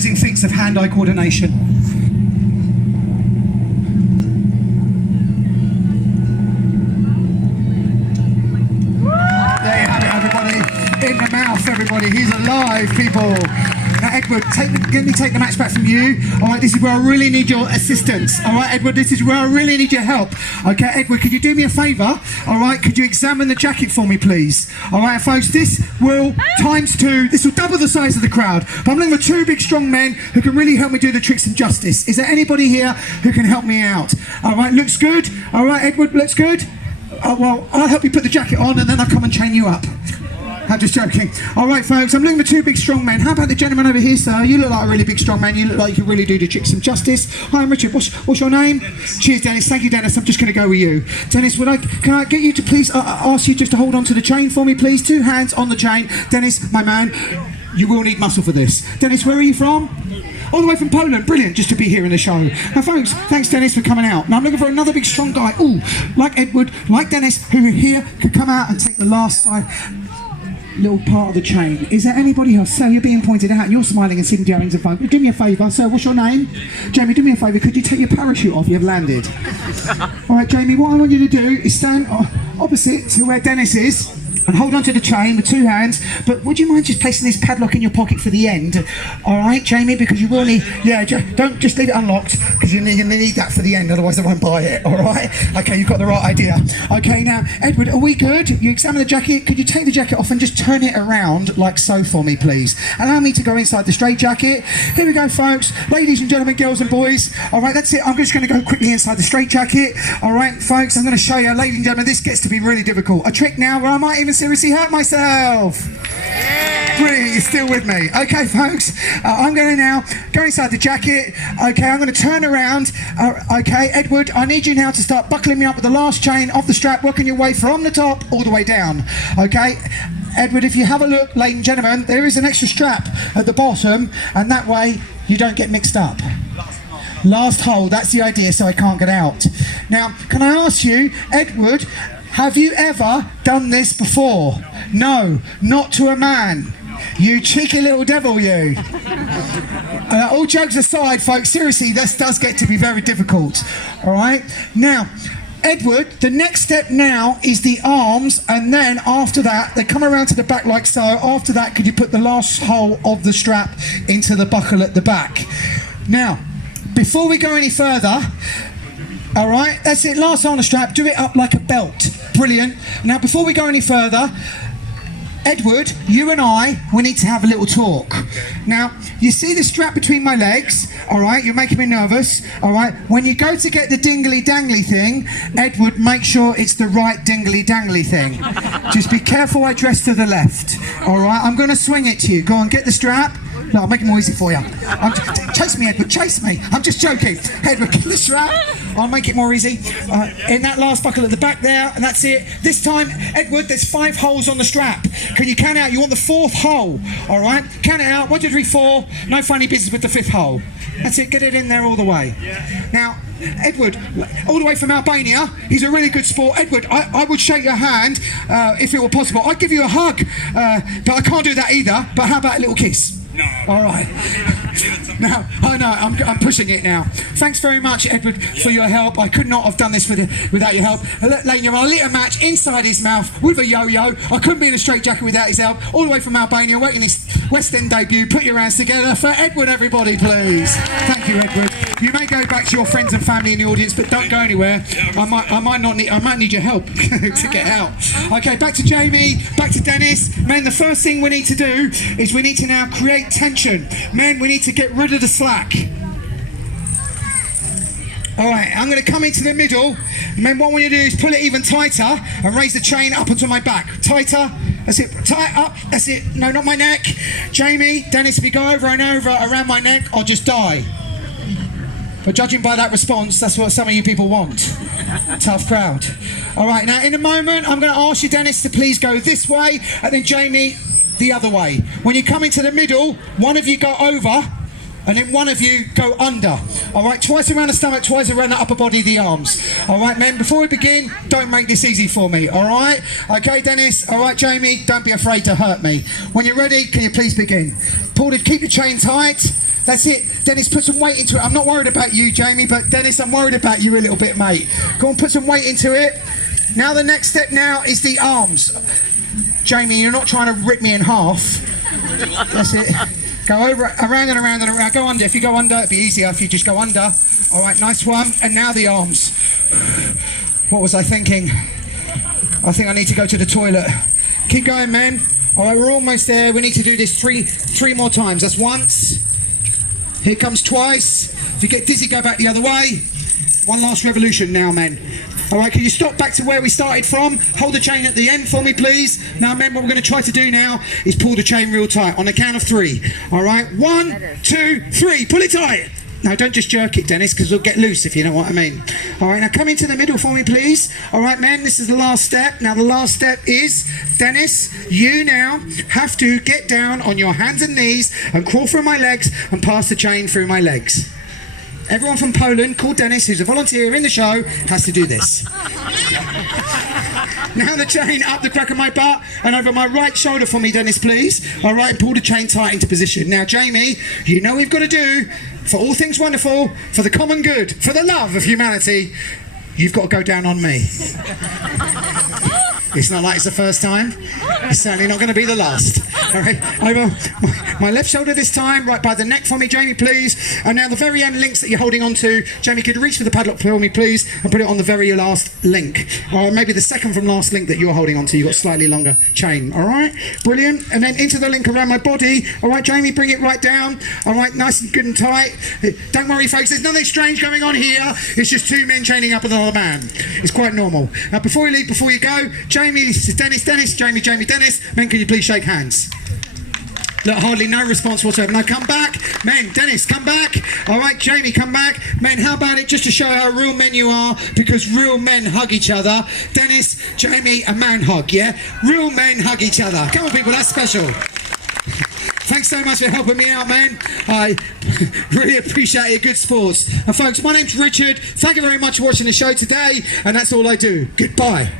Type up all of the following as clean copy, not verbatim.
amazing feats of hand-eye coordination. There you have it, everybody. In the mouth, everybody. He's alive, people. Now, Edward, let me take the match back from you. All right, this is where I really need your assistance. All right, Edward, this is where I really need your help. Okay, Edward, could you do me a favour? All right, could you examine the jacket for me, please? All right, folks, this will ×2. This will double the size of the crowd. But I'm looking for two big, strong men who can really help me do the tricks and justice. Is there anybody here who can help me out? All right, looks good. All right, Edward, looks good. Well, I'll help you put the jacket on and then I'll come and chain you up. I'm just joking. All right, folks, I'm looking for two big, strong men. How about the gentleman over here, sir? You look like a really big, strong man. You look like you can really do the tricks and justice. Hi, I'm Richard. What's your name? Dennis. Cheers, Dennis. Thank you, Dennis. I'm just going to go with you. Dennis, can I get you to please ask you just to hold on to the chain for me, please? 2 hands on the chain. Dennis, my man, you will need muscle for this. Dennis, where are you from? All the way from Poland. Brilliant, just to be here in the show. Now, folks, thanks, Dennis, for coming out. Now, I'm looking for another big, strong guy. Ooh, like Edward, like Dennis, who here could come out and take the last side. Little part of the chain. Is there anybody else? Sir, you're being pointed out and you're smiling and sitting having some fun. Do me a favour, sir, what's your name? Jamie, do me a favour, could you take your parachute off? You've landed. Alright, Jamie, what I want you to do is stand opposite to where Dennis is and hold on to the chain with 2 hands, but would you mind just placing this padlock in your pocket for the end? Alright, Jamie, because you will need, don't just leave it unlocked, because you're going to need that for the end, otherwise I won't buy it, alright? Okay, you've got the right idea. Okay, now, Edward, are we good? You examine the jacket, could you take the jacket off and just turn it around like so for me, please? Allow me to go inside the straight jacket. Here we go, folks, ladies and gentlemen, girls and boys. Alright, that's it, I'm just going to go quickly inside the straight jacket. Alright, folks, I'm going to show you, ladies and gentlemen, this gets to be really difficult. A trick now where I might even seriously hurt myself. Brilliant, you're still with me. Okay, folks, I'm going to now go inside the jacket. Okay, I'm going to turn around. Okay, Edward, I need you now to start buckling me up with the last chain off the strap, working your way from the top all the way down. Okay, Edward, if you have a look, ladies and gentlemen, there is an extra strap at the bottom, and that way you don't get mixed up. Last hole, that's the idea, so I can't get out. Now, can I ask you, Edward, have you ever done this before? No, not to a man. You cheeky little devil, you. All jokes aside, folks, seriously, this does get to be very difficult. All right? Now, Edward, the next step now is the arms, and then after that, they come around to the back like so. After that, could you put the last hole of the strap into the buckle at the back? Now, before we go any further, all right, that's it, last on the strap, do it up like a belt. Brilliant. Now, before we go any further, Edward, you and we need to have a little talk. Now, you see the strap between my legs, all right, you're making me nervous, all right? When you go to get the dingly-dangly thing, Edward, make sure it's the right dingly-dangly thing. Just be careful, I dress to the left, all right? I'm going to swing it to you. Go on, get the strap. No, I'll make it more easy for you. Chase me, Edward, chase me. I'm just joking. Edward, get the strap. I'll make it more easy. In that last buckle at the back there, and that's it. This time, Edward, there's 5 holes on the strap. Can you count out? You want the 4th hole, all right? Count it out. 1, 2, 3, 4. No funny business with the 5th hole. That's it. Get it in there all the way. Now, Edward, all the way from Albania, he's a really good sport. Edward, I would shake your hand if it were possible. I'd give you a hug, but I can't do that either. But how about a little kiss? No. All right. Now, I know, I'm pushing it now. Thanks very much, Edward, for your help. I could not have done this without your help. Ladies, I lit a match inside his mouth with a yo-yo. I couldn't be in a straight jacket without his help. All the way from Albania, working his West End debut. Put your hands together for Edward, everybody, please. Thank you, Edward. You may go back to your friends and family in the audience, but don't go anywhere. I might need your help to get out. Okay, back to Jamie, back to Dennis. Men, the first thing we need to do is we need to now create tension. Men, we need to get rid of the slack. Alright, I'm going to come into the middle. Men, what I want you to do is pull it even tighter and raise the chain up onto my back. Tighter. That's it. Tight up. That's it. No, not my neck. Jamie, Dennis, if you go over and over around my neck, I'll just die. But judging by that response, that's what some of you people want. Tough crowd. Alright, now in a moment, I'm going to ask you, Dennis, to please go this way, and then Jamie, the other way. When you come into the middle, one of you go over, and then one of you go under. Alright, twice around the stomach, twice around the upper body, the arms. Alright, men, before we begin, don't make this easy for me, alright? Okay, Dennis, alright, Jamie, don't be afraid to hurt me. When you're ready, can you please begin? Keep the chain tight. That's it. Dennis, put some weight into it. I'm not worried about you, Jamie, but Dennis, I'm worried about you a little bit, mate. Go on, put some weight into it. Now the next step now is the arms. Jamie, you're not trying to rip me in half. That's it. Go over, around and around and around. Go under. If you go under, it'd be easier if you just go under. All right, nice one. And now the arms. What was I thinking? I think I need to go to the toilet. Keep going, man. All right, we're almost there. We need to do this three more times. That's once. Here comes twice. If you get dizzy, go back the other way. One last revolution now, men. All right, can you stop back to where we started from? Hold the chain at the end for me, please. Now, men, what we're going to try to do now is pull the chain real tight on the count of 3. All right, 1, 2, 3. Pull it tight. Now, don't just jerk it, Dennis, because it'll get loose, if you know what I mean. All right, now come into the middle for me, please. All right, men, this is the last step. Now, the last step is, Dennis, you now have to get down on your hands and knees and crawl through my legs and pass the chain through my legs. Everyone from Poland called Dennis, who's a volunteer in the show, has to do this. Now the chain up the crack of my butt and over my right shoulder for me, Dennis, please. All right, and pull the chain tight into position. Now, Jamie, you know what we've got to do, for all things wonderful, for the common good, for the love of humanity, you've got to go down on me. It's not like it's the first time. It's certainly not going to be the last. All right, over my left shoulder this time, right by the neck for me, Jamie, please. And now the very end links that you're holding on to, Jamie, could you reach for the padlock for me, please, and put it on the very last link. Or maybe the second from last link that you're holding on to. You've got slightly longer chain, all right? Brilliant. And then into the link around my body. All right, Jamie, bring it right down. All right, nice and good and tight. Don't worry, folks, there's nothing strange going on here. It's just 2 men chaining up another man. It's quite normal. Now, before you leave, before you go, Jamie, this is Dennis, Jamie, Dennis. Men, can you please shake hands? Look, hardly no response whatsoever. Now come back. Men, Dennis, come back. All right, Jamie, come back. Men, how about it just to show how real men you are, because real men hug each other. Dennis, Jamie, a man hug, yeah? Real men hug each other. Come on, people, that's special. Thanks so much for helping me out, man. I really appreciate it. Good sports. And folks, my name's Richard. Thank you very much for watching the show today. And that's all I do. Goodbye.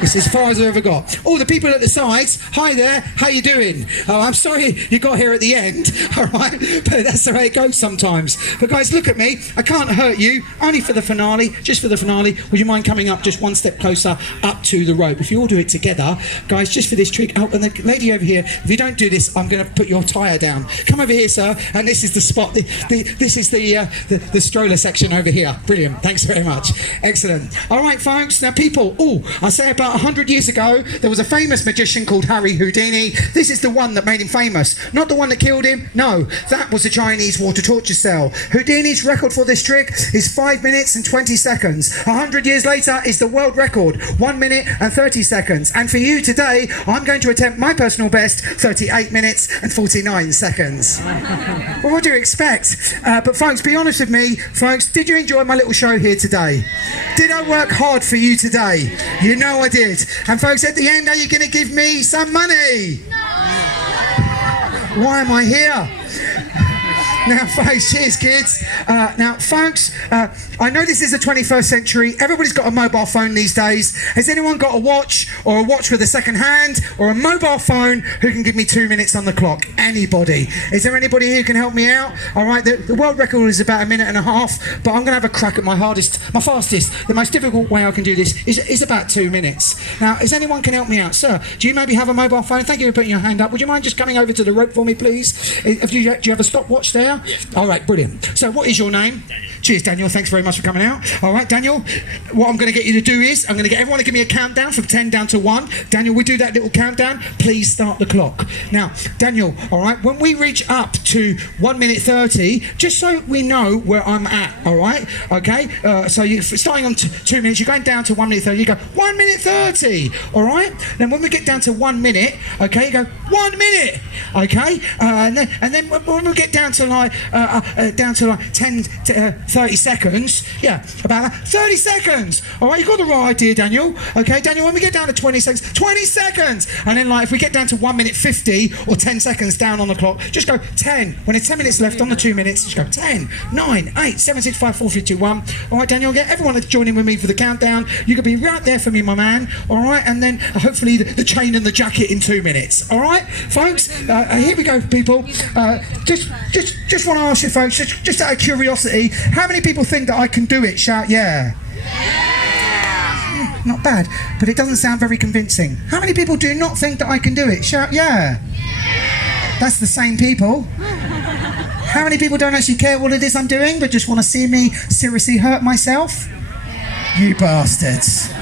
It's as far as I've ever got. Oh, the people at the sides, hi there. How you doing? Oh, I'm sorry you got here at the end. All right, but that's the way it goes sometimes. But guys, look at me. I can't hurt you. Only for the finale. Just for the finale. Would you mind coming up just one step closer up to the rope? If you all do it together, guys, just for this trick. Oh, and the lady over here. If you don't do this, I'm going to put your tyre down. Come over here, sir. And this is the spot. This is the stroller section over here. Brilliant. Thanks very much. Excellent. All right, folks. Now, people. Oh, I say about 100 years ago, there was a famous magician called Houdini. This is the one that made him famous. Not the one that killed him. No, that was the Chinese water torture cell. Houdini's record for this trick is 5 minutes and 20 seconds. 100 years later is the world record, 1 minute and 30 seconds. And for you today, I'm going to attempt my personal best, 38 minutes and 49 seconds. Well, what do you expect? But folks, be honest with me. Folks, did you enjoy my little show here today? Did I work hard for you today? You know I did. And folks, at the end, are you going to give me some money? No. Why am I here? Now, folks, cheers, kids. Now, folks, I know this is the 21st century. Everybody's got a mobile phone these days. Has anyone got a watch, or a watch with a second hand, or a mobile phone who can give me 2 minutes on the clock? Anybody? Is there anybody who can help me out? All right, the world record is about 1.5 minutes, but I'm going to have a crack at my fastest. The most difficult way I can do this is about 2 minutes. Now, is anyone can help me out? Sir, do you maybe have a mobile phone? Thank you for putting your hand up. Would you mind just coming over to the rope for me, please? Do you have a stopwatch there? Yes. All right, brilliant. So what is your name? Daniel. Cheers, Daniel. Thanks very much for coming out. All right, Daniel, what I'm going to get you to do is I'm going to get everyone to give me a countdown from 10 down to 1. Daniel, we do that little countdown. Please start the clock. Now, Daniel, all right, when we reach up to 1 minute 30, just so we know where I'm at, all right? Okay? So you're starting on 2 minutes, you're going down to 1 minute 30, you go 1 minute 30, all right? Then when we get down to 1 minute, okay, you go 1 minute, okay? And then when we get down to like 10 to 30 seconds. Yeah, about that. 30 seconds. All right, you got the right idea, Daniel. Okay, Daniel, when we get down to 20 seconds, 20 seconds. And then, like, if we get down to 1 minute 50 or 10 seconds down on the clock, just go 10. When it's 10 minutes left on the 2 minutes, just go 10, 9, 8, 7, 6, 5, 4, 3, 2, 1. All right, Daniel, get everyone to join in with me for the countdown. You can be right there for me, my man. All right, and then hopefully the chain and the jacket in 2 minutes. All right, folks, here we go, people. Just want to ask you, folks, just out of curiosity, how many people think that I can do it? Shout yeah. Not bad, but it doesn't sound very convincing. How many people do not think that I can do it? Shout yeah. That's the same people. How many people don't actually care what it is I'm doing, but just want to see me seriously hurt myself? You bastards.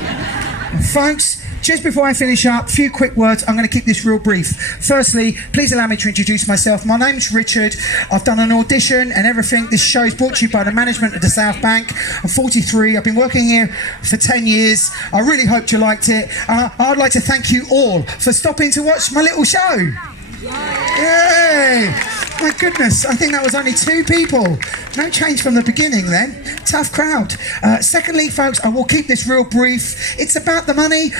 Folks, just before I finish up, a few quick words. I'm going to keep this real brief. Firstly, please allow me to introduce myself. My name's Richard. I've done an audition and everything. This show is brought to you by the management of the South Bank. I'm 43. I've been working here for 10 years. I really hope you liked it. I'd like to thank you all for stopping to watch my little show. Yay! My goodness, I think that was only 2 people. No change from the beginning then. Tough crowd. Secondly, folks, I will keep this real brief. It's about the money.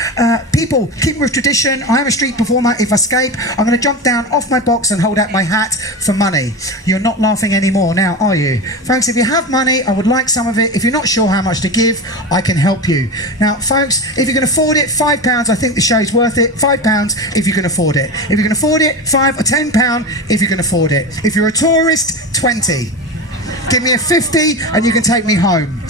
People, keep with tradition. I am a street performer. If I escape, I'm going to jump down off my box and hold out my hat for money. You're not laughing anymore now, are you? Folks, if you have money, I would like some of it. If you're not sure how much to give, I can help you. Now, folks, if you can afford it, £5, I think the show's worth it. £5 if you can afford it. If you can afford it, £5 or £10 if you can afford it. If you're a tourist, 20. Give me a 50 and you can take me home.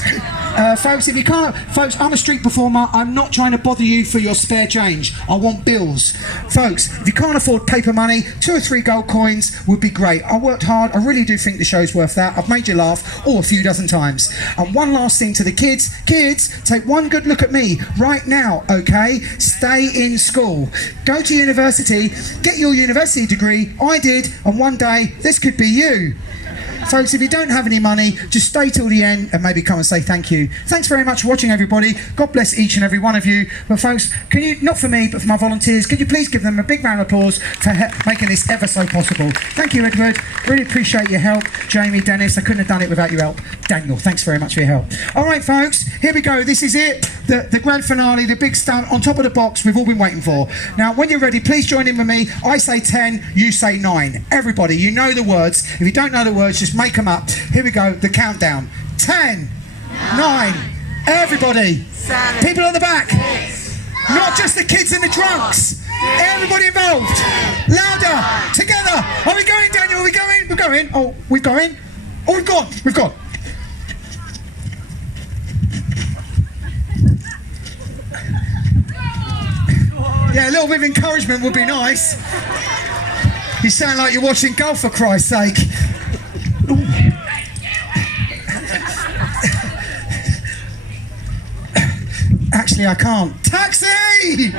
Folks, if you can't, folks, I'm a street performer. I'm not trying to bother you for your spare change. I want bills. Folks, if you can't afford paper money, 2 or 3 gold coins would be great. I worked hard. I really do think the show's worth that. I've made you laugh a few dozen times. And one last thing to the kids. Kids, take one good look at me right now, okay? Stay in school. Go to university. Get your university degree. I did. And one day, this could be you. Folks, if you don't have any money, just stay till the end and maybe come and say thank you. Thanks very much for watching, everybody. God bless each and every one of you. But folks, can you, not for me, but for my volunteers, could you please give them a big round of applause for making this ever so possible? Thank you, Edward. Really appreciate your help. Jamie, Dennis, I couldn't have done it without your help. Daniel, thanks very much for your help. All right, folks, here we go. This is it. The grand finale, the big stunt on top of the box we've all been waiting for. Now, when you're ready, please join in with me. I say 10, you say 9. Everybody, you know the words. If you don't know the words, just make them up. Here we go, the countdown. 10, 9, everybody. 7, people on the back. 6, 5, not just the kids and the drunks. 3, everybody involved. 2, louder, together. Are we going, Daniel? Are we going? We're going. Oh, we're going. Oh, we've gone. We've gone. Yeah, a little bit of encouragement would be nice. You sound like you're watching golf, for Christ's sake. Actually, I can't. Taxi!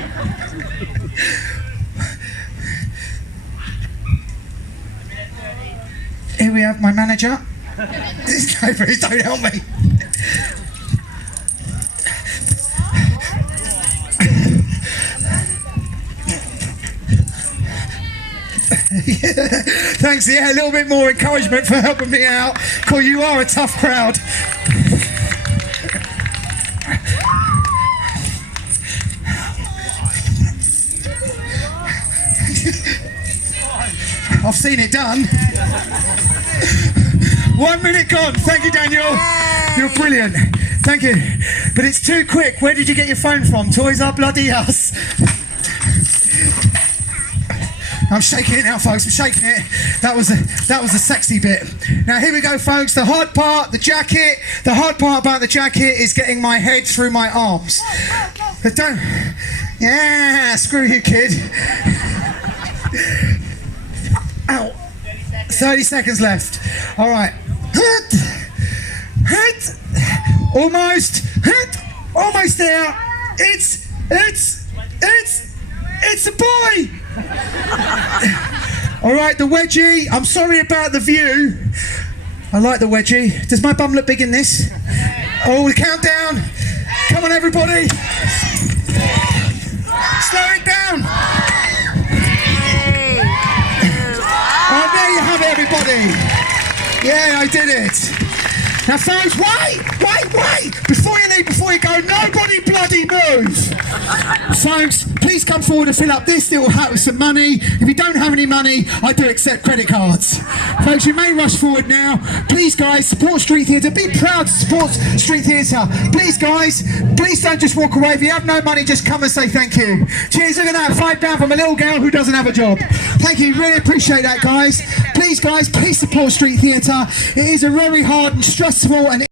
Here we have my manager. Don't help me. Thanks, yeah, a little bit more encouragement for helping me out. Cool, you are a tough crowd. I've seen it done. 1 minute gone. Thank you, Daniel. You're brilliant. Thank you. But it's too quick. Where did you get your phone from? Toys R Bloody Us. I'm shaking it now, folks. I'm shaking it. That was a sexy bit. Now here we go, folks. The hard part, the jacket. The hard part about the jacket is getting my head through my arms. But don't. Yeah, screw you, kid. Ow. 30 seconds left. All right. Almost. Almost there. It's a boy. All right, the wedgie. I'm sorry about the view. I like the wedgie. Does my bum look big in this? Oh, the countdown. Come on, everybody. Slow it down. Oh, there you have it, everybody. Yeah, I did it. Now folks, wait! Before you go, nobody bloody moves! Folks, please come forward and fill up this little hat with some money. If you don't have any money, I do accept credit cards. Folks, you may rush forward now. Please guys, support Street Theatre. Be proud to support Street Theatre. Please guys, please don't just walk away. If you have no money, just come and say thank you. Cheers, look at that, £5 from a little girl who doesn't have a job. Thank you, really appreciate that guys. Please guys, please support Street Theatre. It is a very hard and stressful and